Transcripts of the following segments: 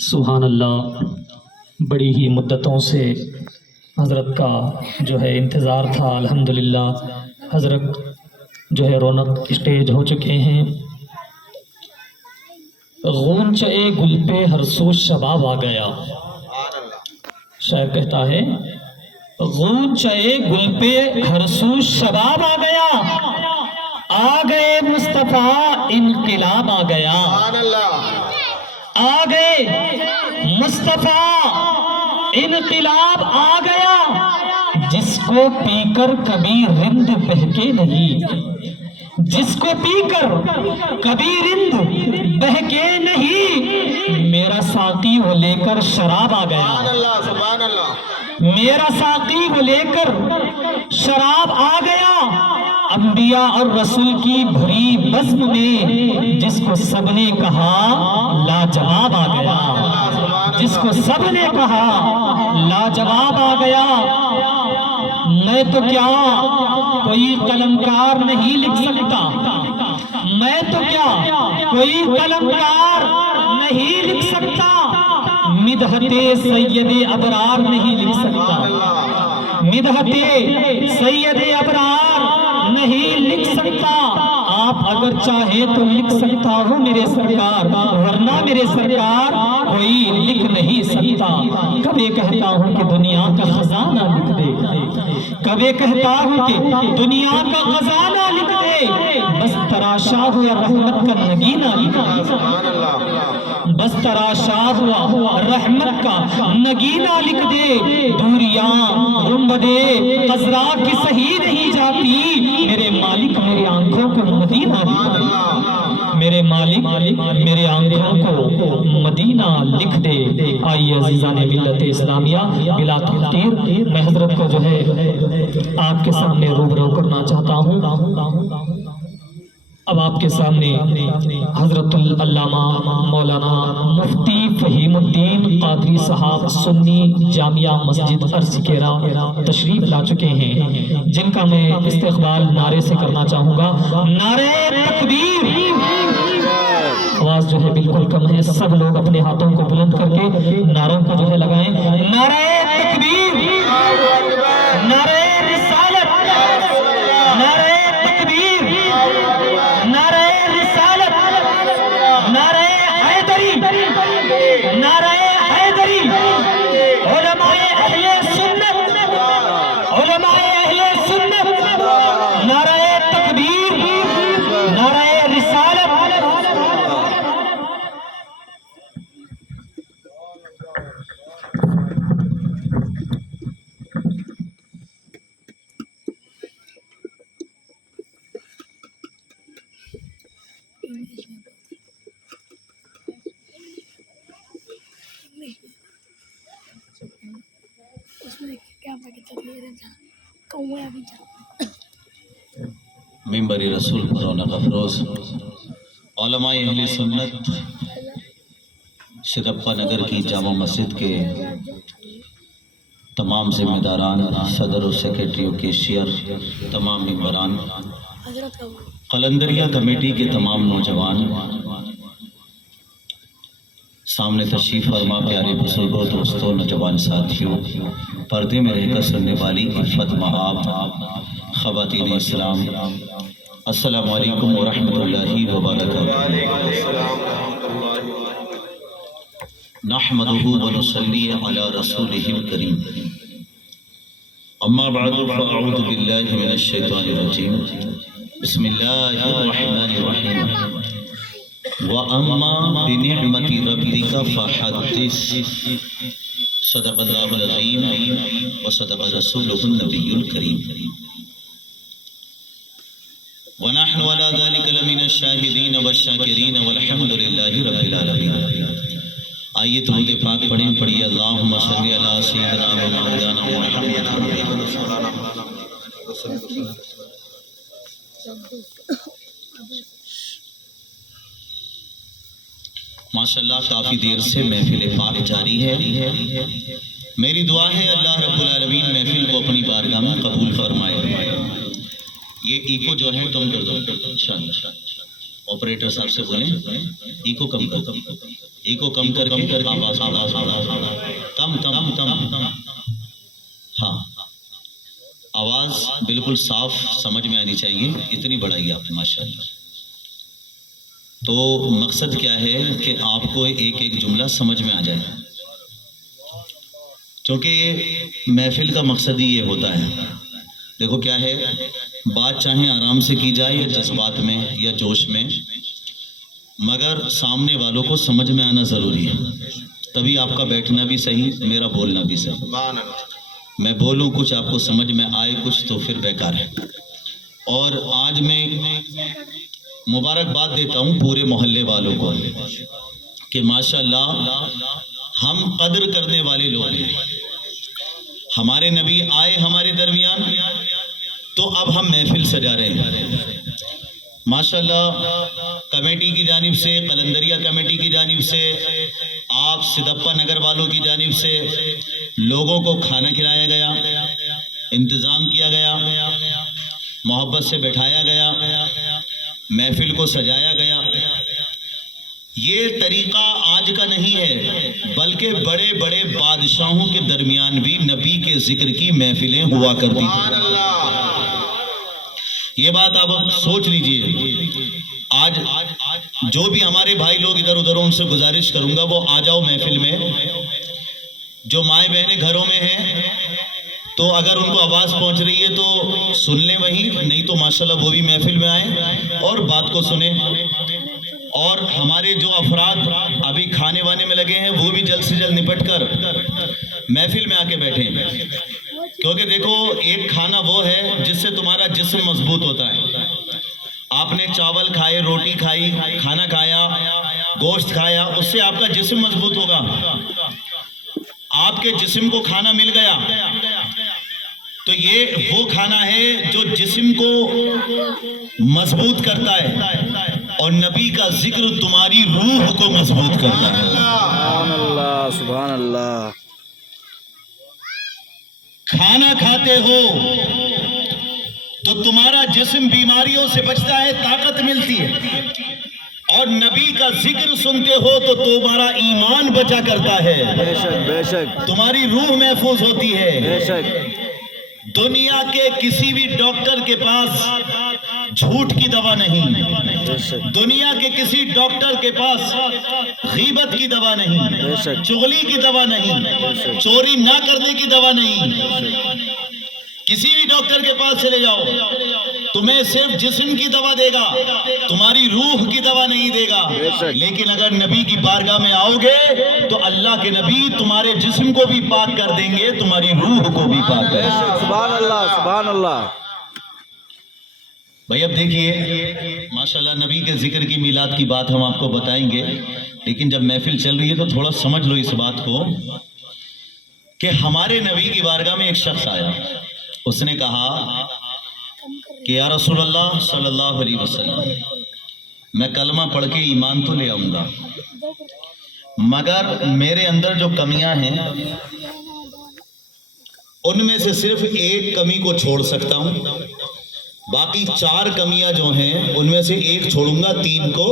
سبحان اللہ، بڑی ہی مدتوں سے حضرت کا جو ہے انتظار تھا۔ الحمدللہ حضرت جو ہے رونق اسٹیج ہو چکے ہیں۔ غنچہ گل پہ ہر سو شباب آ گیا، شاعر کہتا ہے غنچہ گل پہ ہر سو شباب آ گیا، آ گئے مصطفیٰ انقلاب آ گیا، آ گئے مصطفیٰ انقلاب آ گیا، جس کو پی کر کبھی رند بہکے نہیں، جس کو پی کر کبھی رند بہکے نہیں، میرا ساقی وہ لے کر شراب آ گیا، میرا ساقی وہ لے کر شراب آ گیا، انبیاء اور رسول کی بھری بزم میں جس کو سب نے کہا لاجواب آ گیا، جس کو سب نے کہا لاجواب آ گیا۔ میں تو کیا کوئی قلمکار نہیں لکھ سکتا، میں تو کیا کوئی قلمکار نہیں لکھ سکتا، مدحت سید ابرار نہیں لکھ سکتا، مدحت سید ابرار نہیں لکھ سکتا، آپ اگر چاہے تو لکھ سکتا ہو میرے سرکار، ورنہ میرے سرکار کوئی لکھ نہیں سکتا۔ کبھی کہتا ہوں کہ دنیا کا خزانہ لکھ دے، کبھی کہتا ہوں کہ دنیا کا خزانہ لکھ دے، بس تراشا ہوا رحمت کا نگینہ لکھ دے، بس تراشا ہوا رحمت کا نگینہ لکھ دے، دوریاں گنبدے خضرا کی صحیح نہیں جاتی، میرے مالک میرے آنکھوں کو مدینہ لکھ دے، میرے مالک میرے آنکھوں کو مدینہ لکھ دے۔ آئیے عزیزان ملت اسلامیہ، بلا تحقیر میں حضرت کو جو ہے آپ کے سامنے روبرو کرنا چاہتا ہوں۔ اب آپ کے سامنے حضرت العلامہ مولانا مفتی فہیم الدین قادری صاحب سنی جامعہ مسجد ارسکیرا تشریف لا چکے ہیں، جن کا میں استقبال نعرے سے کرنا چاہوں گا۔ نعرہ تکبیر! آواز جو ہے بالکل کم ہے، سب لوگ اپنے ہاتھوں کو بلند کر کے نعروں کو جو ہے لگائیں۔ نعرہ تکبیر! نعرہ رسالت! نعرہ تکبیر! نعرہ رسالت! نعرہ حیدری! نعرہ حیدری! علماء اہل سنت! علماء اہل سنت! نعرہ تکبیر! نعرہ رسالت! ممبر رسول پر رونق افروز علماء اہل سنت سدپا نگر کی جامع مسجد کے تمام ذمہ داران، صدر و سیکریٹری و کیشیئر، تمام ممبران، قلندریہ کمیٹی کے تمام نوجوان، سامنے تشریف فرما پیارے بزرگوں، دوستوں، نوجوان ساتھیوں، پردے میں رہ کر سننے والی عفت مآب خواتین اسلام، السلام علیکم ورحمۃ اللہ وبرکاتہ۔ نحمدہ ونصلی علی رسولہ الکریم، اما بعد فاعوذ باللہ من الشیطان الرجیم، بسم اللہ الرحمن الرحیم، وَأَمَّا بِنِعْمَةِ رَبِّكَ فَحَدِّثْ، صدق اللہ العظیم وصدق رسولہ النبی الکریم، وَنَحْنُ عَلَى ذَلِكَ لَمِنَ الشَّاهِدِينَ وَالشَّاكِرِينَ وَالْحَمْدُ لِلَّهِ رَبِّ الْعَالَمِينَ۔ آئیے درود پاک پڑھیے اللہم صلی علی سیدنا و مولانا محمد۔ ماشاءاللہ کافی دیر سے محفل پاک جاری ہے، میری دعا ہے اللہ رب العالمین محفل کو اپنی بارگاہ میں قبول فرمائے۔ یہ ایکو جو ہے کم کر دو انشاءاللہ، آپریٹر صاحب سے بولیں ایکو کم کر دو۔ ایکو کم کر کے آواز کم ہاں آواز بالکل صاف سمجھ میں آنی چاہیے، اتنی بڑھائی آپ نے ماشاءاللہ۔ تو مقصد کیا ہے کہ آپ کو ایک ایک جملہ سمجھ میں آ جائے، کیونکہ محفل کا مقصد ہی یہ ہوتا ہے۔ دیکھو کیا ہے، بات چاہے آرام سے کی جائے یا جذبات میں یا جوش میں، مگر سامنے والوں کو سمجھ میں آنا ضروری ہے، تبھی آپ کا بیٹھنا بھی صحیح، میرا بولنا بھی صحیح۔ میں بولوں کچھ، آپ کو سمجھ میں آئے کچھ، تو پھر بیکار ہے۔ اور آج میں مبارکباد دیتا ہوں پورے محلے والوں کو کہ ماشاءاللہ ہم قدر کرنے والے لوگ ہیں۔ ہمارے نبی آئے ہمارے درمیان تو اب ہم محفل سجا رہے ہیں ماشاءاللہ۔ کمیٹی کی جانب سے، قلندریہ کمیٹی کی جانب سے، آپ سدپا نگر والوں کی جانب سے لوگوں کو کھانا کھلایا گیا، انتظام کیا گیا، محبت سے بٹھایا گیا، محفل کو سجایا گیا۔ یہ طریقہ آج کا نہیں ہے، بلکہ بڑے بڑے بادشاہوں کے درمیان بھی نبی کے ذکر کی محفلیں ہوا کرتی تھیں۔ یہ بات آپ سوچ لیجئے۔ آج جو بھی ہمارے بھائی لوگ ادھر ادھر، ان سے گزارش کروں گا وہ آ جاؤ محفل میں۔ جو مائیں بہنیں گھروں میں ہیں تو اگر ان کو آواز پہنچ رہی ہے تو سن لیں وہیں، نہیں تو ماشاءاللہ وہ بھی محفل میں آئیں اور بات کو سنیں۔ اور ہمارے جو افراد ابھی کھانے وانے میں لگے ہیں وہ بھی جلد سے جلد نپٹ کر محفل میں آ کے بیٹھیں، کیونکہ دیکھو ایک کھانا وہ ہے جس سے تمہارا جسم مضبوط ہوتا ہے۔ آپ نے چاول کھائے، روٹی کھائی، کھانا کھایا، گوشت کھایا، اس سے آپ کا جسم مضبوط ہوگا۔ آپ کے جسم کو کھانا مل گیا تو یہ وہ کھانا ہے جو جسم کو مضبوط کرتا ہے، اور نبی کا ذکر تمہاری روح کو مضبوط کرتا ہے۔ سبحان اللہ، سبحان اللہ۔ کھانا کھاتے ہو تو تمہارا جسم بیماریوں سے بچتا ہے، طاقت ملتی ہے، اور نبی کا ذکر سنتے ہو تو تمہارا ایمان بچا کرتا ہے، بے شک بے شک تمہاری روح محفوظ ہوتی ہے۔ بے شک۔ دنیا کے کسی بھی ڈاکٹر کے پاس جھوٹ کی دوا نہیں، بے شک دنیا کے کسی ڈاکٹر کے پاس غیبت کی دوا نہیں، بے شک چغلی کی دوا نہیں، چوری نہ کرنے کی دوا نہیں۔ کسی بھی ڈاکٹر کے پاس چلے جاؤ، تمہیں صرف جسم کی دوا دے گا، تمہاری روح کی دوا نہیں دے گا۔ لیکن اگر نبی کی بارگاہ میں آؤ گے تو اللہ کے نبی تمہارے جسم کو بھی پاک کر دیں گے، تمہاری روح کو بھی پاک کر دیں گے۔ سبحان اللہ، سبحان اللہ۔ بھائی اب دیکھیے ماشاءاللہ نبی کے ذکر کی میلاد کی بات ہم آپ کو بتائیں گے، لیکن جب محفل چل رہی ہے تو تھوڑا سمجھ لو اس بات کو کہ ہمارے نبی کی بارگاہ میں ایک شخص آیا، اس نے کہا کہ یا رسول اللہ صلی اللہ علیہ وسلم، میں کلمہ پڑھ کے ایمان تو لے آؤں گا، مگر میرے اندر جو کمیاں ہیں ان میں سے صرف ایک کمی کو چھوڑ سکتا ہوں، باقی 4 کمیاں جو ہیں ان میں سے ایک چھوڑوں گا، 3 کو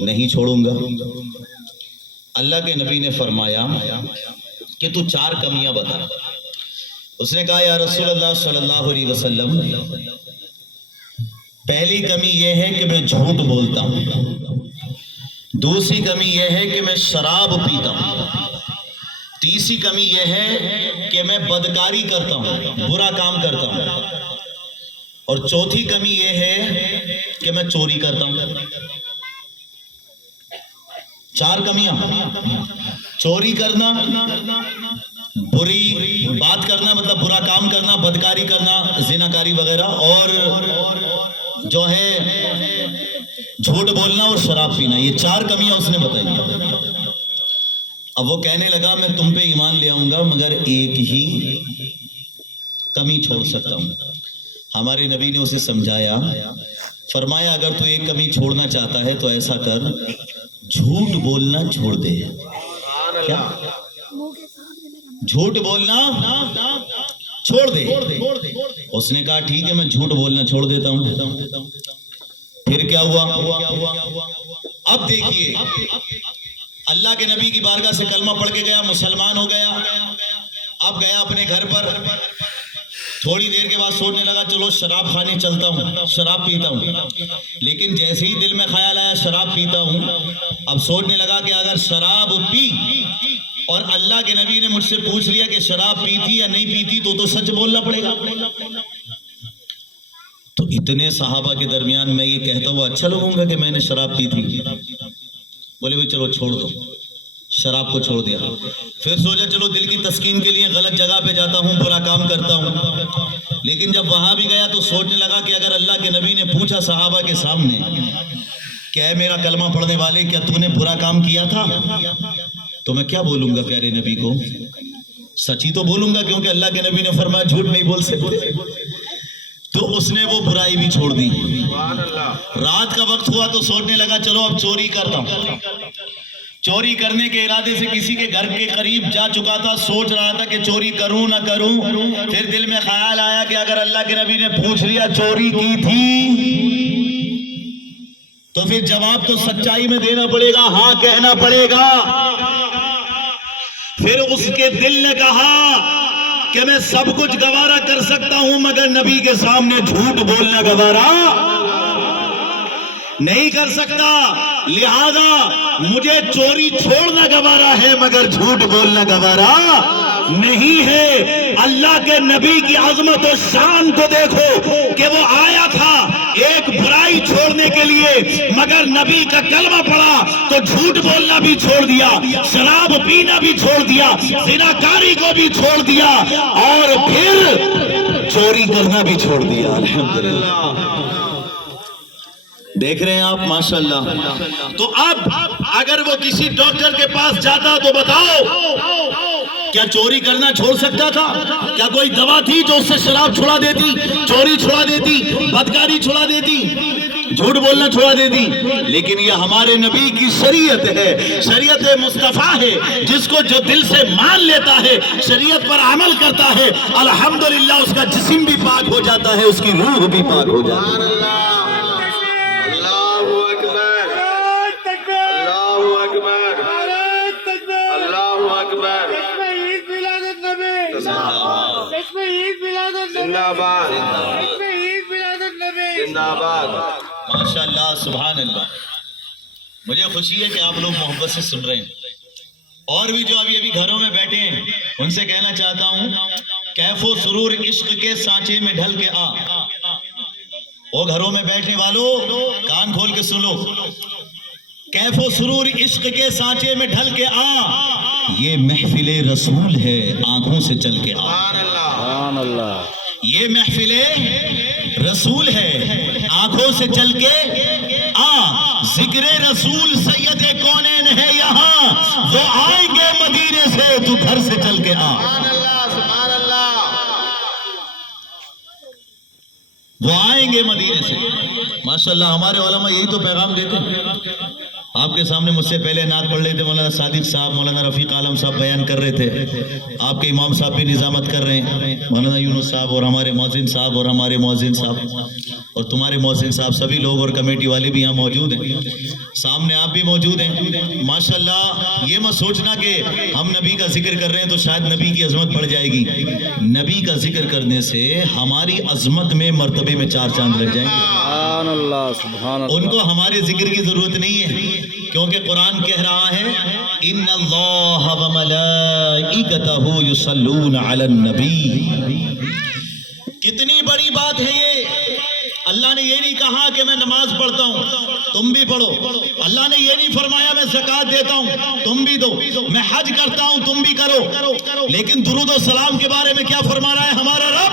نہیں چھوڑوں گا۔ اللہ کے نبی نے فرمایا کہ تو 4 کمیاں بتا۔ اس نے کہا یا رسول اللہ صلی اللہ علیہ وسلم، پہلی کمی یہ ہے کہ میں جھوٹ بولتا ہوں، دوسری کمی یہ ہے کہ میں شراب پیتا ہوں، تیسری کمی یہ ہے کہ میں بدکاری کرتا ہوں، برا کام کرتا ہوں، اور چوتھی کمی یہ ہے کہ میں چوری کرتا ہوں۔ 4 کمیاں: چوری کرنا، بری بات کرنا مطلب برا کام کرنا، بدکاری کرنا، زناکاری وغیرہ، اور جو ہے جھوٹ بولنا اور شراب پینا۔ یہ 4 کمیاں اس نے بتائی۔ اب وہ کہنے لگا میں تم پہ ایمان لے آؤں گا مگر ایک ہی کمی چھوڑ سکتا ہوں۔ ہمارے نبی نے اسے سمجھایا، فرمایا اگر تو ایک کمی چھوڑنا چاہتا ہے تو ایسا کر، جھوٹ بولنا چھوڑ دے۔ کیا؟ جھوٹ بولنا چھوڑ دے۔ اس نے کہا ٹھیک ہے میں جھوٹ بولنا چھوڑ دیتا ہوں۔ پھر کیا ہوا؟ اب دیکھیے اللہ کے نبی کی بارگاہ سے کلمہ پڑھ کے گیا، مسلمان ہو گیا. اب گیا اپنے گھر پر، تھوڑی دیر کے بعد سوچنے لگا چلو شراب خانے چلتا ہوں، شراب پیتا ہوں. لیکن جیسے ہی دل میں خیال آیا شراب پیتا ہوں، اب سوچنے لگا کہ اگر شراب پی اور اللہ کے نبی نے مجھ سے پوچھ لیا کہ شراب پیتی یا نہیں پیتی تو سچ بولنا پڑے گا. تو اتنے صحابہ کے درمیان میں یہ کہتا ہوا اچھا لگوں گا کہ میں نے شراب پی تھی. بولے بھائی چلو چھوڑ دو، شراب کو چھوڑ دیا. پھر سوچا چلو دل کی تسکین کے لیے غلط جگہ پہ جاتا ہوں، برا کام کرتا ہوں. لیکن جب وہاں بھی گیا تو سوچنے لگا کہ اگر اللہ کے نبی نے پوچھا صحابہ کے سامنے کہ اے میرا کلمہ پڑھنے والے کیا تو نے برا کام کیا تھا، تو میں کیا بولوں گا پیارے نبی کو؟ سچی تو بولوں گا کیونکہ اللہ کے نبی نے فرمایا جھوٹ نہیں بول سکتے. تو اس نے وہ برائی بھی چھوڑ دی. رات کا وقت ہوا تو سوچنے لگا چلو اب چوری کرتا ہوں. چوری کرنے کے ارادے سے کسی کے گھر کے قریب جا چکا تھا، سوچ رہا تھا کہ چوری کروں نہ کروں. پھر دل میں خیال آیا کہ اگر اللہ کے نبی نے پوچھ لیا چوری کی تھی تو پھر جواب تو سچائی میں دینا پڑے گا، ہاں کہنا پڑے گا. پھر اس کے دل نے کہا کہ میں سب کچھ گوارا کر سکتا ہوں مگر نبی کے سامنے جھوٹ بولنا گوارا نہیں کر سکتا، لہذا مجھے چوری چھوڑنا گوارا ہے مگر جھوٹ بولنا گوارا نہیں ہے. اللہ کے نبی کی عظمت و شان کو دیکھو کہ وہ آیا تھا ایک برائی چھوڑنے کے لیے مگر نبی کا کلمہ پڑھا تو جھوٹ بولنا بھی چھوڑ دیا، شراب پینا بھی چھوڑ دیا، زناکاری کو بھی چھوڑ دیا اور پھر چوری کرنا بھی چھوڑ دیا. الحمدللہ دیکھ رہے ہیں آپ ماشاءاللہ. تو اب اگر وہ کسی ڈاکٹر کے پاس جاتا تو بتاؤ کیا چوری کرنا چھوڑ سکتا تھا؟ کیا کوئی دوا تھی جو اس سے شراب چھڑا دیتی، چوری چھڑا دیتی، بدکاری چھڑا دیتی، جھوٹ بولنا چھوڑا دیتی؟ لیکن یہ ہمارے نبی کی شریعت ہے، شریعت مصطفیٰ ہے، جس کو جو دل سے مان لیتا ہے، شریعت پر عمل کرتا ہے، الحمدللہ اس کا جسم بھی پاک ہو جاتا ہے، اس کی روح بھی پاک ہو جاتی ہے. ماشاء اللہ سبحان اللہ. مجھے خوشی ہے کہ آپ لوگ محبت سے سن رہے ہیں، اور بھی جو ابھی گھروں میں بیٹھے ہیں ان سے کہنا چاہتا ہوں کیف و سرور عشق کے سانچے میں ڈھل کے آ. وہ گھروں میں بیٹھنے والوں کان کھول کے سنو، کیف و سرور عشق کے سانچے میں ڈھل کے آ، یہ محفل رسول ہے آنکھوں سے چل کے آ. سبحان اللہ. یہ محفل رسول ہے آنکھوں سے چل کے آ، ذکر رسول سید کونین ہے یہاں، وہ آئیں گے مدینے سے تو گھر سے چل کے آ. وہ آئیں گے مدینے سے. ماشاءاللہ ہمارے علماء یہی تو پیغام دیتے ہیں. آپ کے سامنے مجھ سے پہلے نعت پڑھ رہے تھے مولانا صادق صاحب، مولانا رفیق عالم صاحب بیان کر رہے تھے، آپ کے امام صاحب بھی نظامت کر رہے ہیں، مولانا یونس صاحب اور ہمارے مؤذن صاحب اور ہمارے مؤذن صاحب اور تمہارے مؤذن صاحب، سبھی لوگ اور کمیٹی والے بھی یہاں موجود ہیں، سامنے آپ بھی موجود ہیں. ماشاءاللہ یہ مت سوچنا کہ ہم نبی کا ذکر کر رہے ہیں تو شاید نبی کی عظمت بڑھ جائے گی. نبی کا ذکر کرنے سے ہماری عظمت میں مرتبے میں 4 چاند لگ جائیں گے. سبحان اللہ سبحان اللہ. ان کو ہمارے ذکر کی ضرورت نہیں ہے کیونکہ قرآن کہہ رہا ہے ان اللہ وملائکتہ یصلون علی النبی. کتنی بڑی بات ہے یہ. اللہ نے یہ نہیں کہا کہ میں نماز پڑھتا ہوں تم بھی پڑھو، اللہ نے یہ نہیں فرمایا میں زکوٰۃ دیتا ہوں تم بھی دو، میں حج کرتا ہوں تم بھی کرو. لیکن درود و سلام کے بارے میں کیا فرما رہا ہے ہمارا رب؟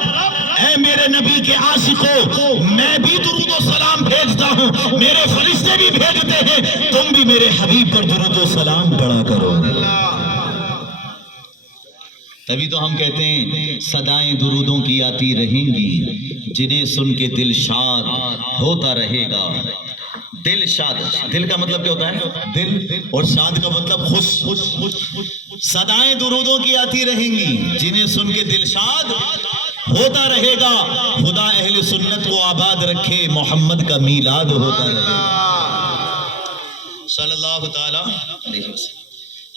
اے میرے نبی کے عاشقوں، میں بھی درود و سلام بھیجتا ہوں، میرے فرشتے بھی بھیجتے ہیں، تم بھی میرے حبیب پر درود و سلام پڑھا کرو. تبھی تو ہم کہتے ہیں صدائیں درودوں کی آتی رہیں گی، جنہیں سن کے دل شاد ہوتا رہے گا. دل شاد، دل کا مطلب کیا ہوتا ہے؟ دل، اور شاد کا مطلب خوش. صدائیں درودوں کی آتی رہیں گی جنہیں سن کے دل شاد ہوتا رہے گا. خدا اہل سنت کو آباد رکھے، محمد کا میلاد ہوتا رہے گا صلی اللہ تعالی علیہ وسلم.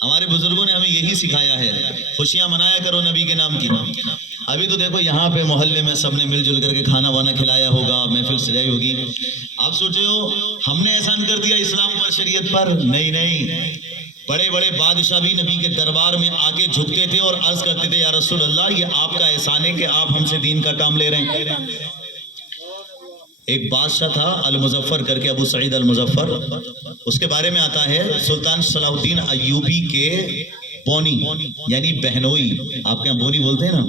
ہمارے بزرگوں نے ہمیں یہی سکھایا ہے، خوشیاں منایا کرو نبی کے نام کی۔ ابھی تو دیکھو یہاں پہ محلے میں سب نے مل جل کر کے کھانا وانا کھلایا ہوگا، محفل سجائی ہوگی، آپ سوچے ہو ہم نے احسان کر دیا اسلام پر، شریعت پر؟ نہیں نہیں، بڑے بڑے بادشاہ بھی نبی کے دربار میں آ کے جھکتے تھے اور عرض کرتے تھے یا رسول اللہ یہ آپ کا احسان ہے کہ آپ ہم سے دین کا کام لے رہے ہیں۔ ایک بادشاہ تھا المظفر کر کے، ابو سعید المظفر، اس کے بارے میں آتا ہے سلطان صلاح الدین ایوبی کے بونی یعنی بہنوئی، آپ کے یہاں بونی بولتے ہیں نا،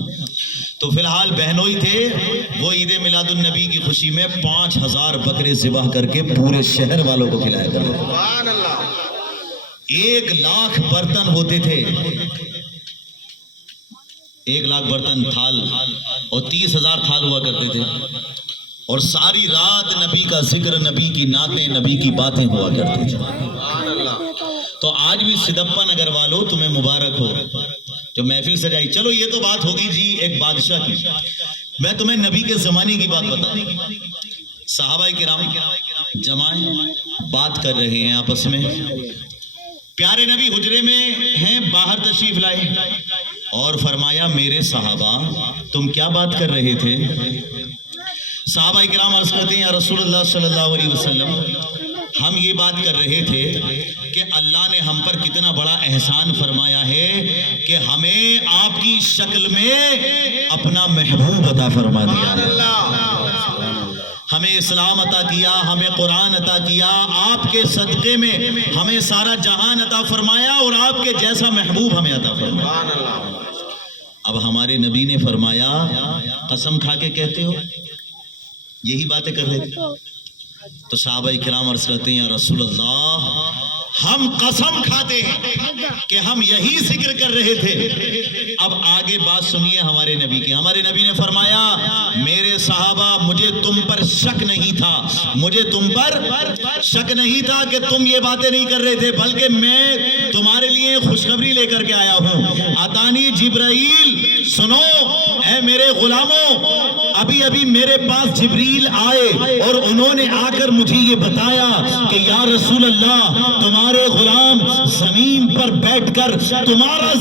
تو فی الحال بہنوئی تھے، وہ عید میلاد النبی کی خوشی میں 5000 بکرے ذبح کر کے پورے شہر والوں کو کھلایا کرتے تھے۔ 1,00,000 برتن ہوتے تھے، 1,00,000 برتن تھال، اور 30,000 تھال ہوا کرتے تھے، اور ساری رات نبی کا ذکر، نبی کی نعتیں، نبی کی باتیں ہوا کرتی تھی۔ تو آج بھی سدپا نگر والوں تمہیں مبارک ہو جو محفل سجائی۔ چلو یہ تو بات ہوگی جی ایک بادشاہ کی، میں تمہیں نبی کے زمانے کی بات بتا دوں۔ صحابہ کرام جمائیں بات کر رہے ہیں آپس میں، پیارے نبی حجرے میں ہیں، باہر تشریف لائے اور فرمایا میرے صحابہ تم کیا بات کر رہے تھے؟ صحابہ کرام عرض کرتے ہیں یا رسول اللہ صلی اللہ علیہ وسلم ہم یہ بات کر رہے تھے کہ اللہ نے ہم پر کتنا بڑا احسان فرمایا ہے کہ ہمیں آپ کی شکل میں اپنا محبوب عطا فرما دیا، ہمیں اسلام عطا کیا، ہمیں قرآن عطا کیا، آپ کے صدقے میں ہمیں سارا جہان عطا فرمایا اور آپ کے جیسا محبوب ہمیں عطا فرمایا۔ اب ہمارے نبی نے فرمایا قسم کھا کے کہتے ہو؟ یہی باتیں کر رہے تھے۔ تو صحابہ کرام عرض کرتے ہیں یا رسول اللہ ہم قسم کھاتے ہیں کہ ہم یہی ذکر کر رہے تھے۔ اب آگے بات سنیے ہمارے نبی کی۔ ہمارے نبی نے فرمایا میرے صحابہ مجھے تم پر شک نہیں تھا، مجھے تم پر شک نہیں تھا کہ تم یہ باتیں نہیں کر رہے تھے، بلکہ میں تمہارے لیے خوشخبری لے کر کے آیا ہوں۔ اتانی جبرائیل، سنو اے میرے غلاموں، ابھی ابھی میرے پاس جبریل آئے اور انہوں نے آ کر مجھے یہ بتایا کہ یا رسول اللہ تمہارے غلام زمین پر بیٹھ کر تمہارا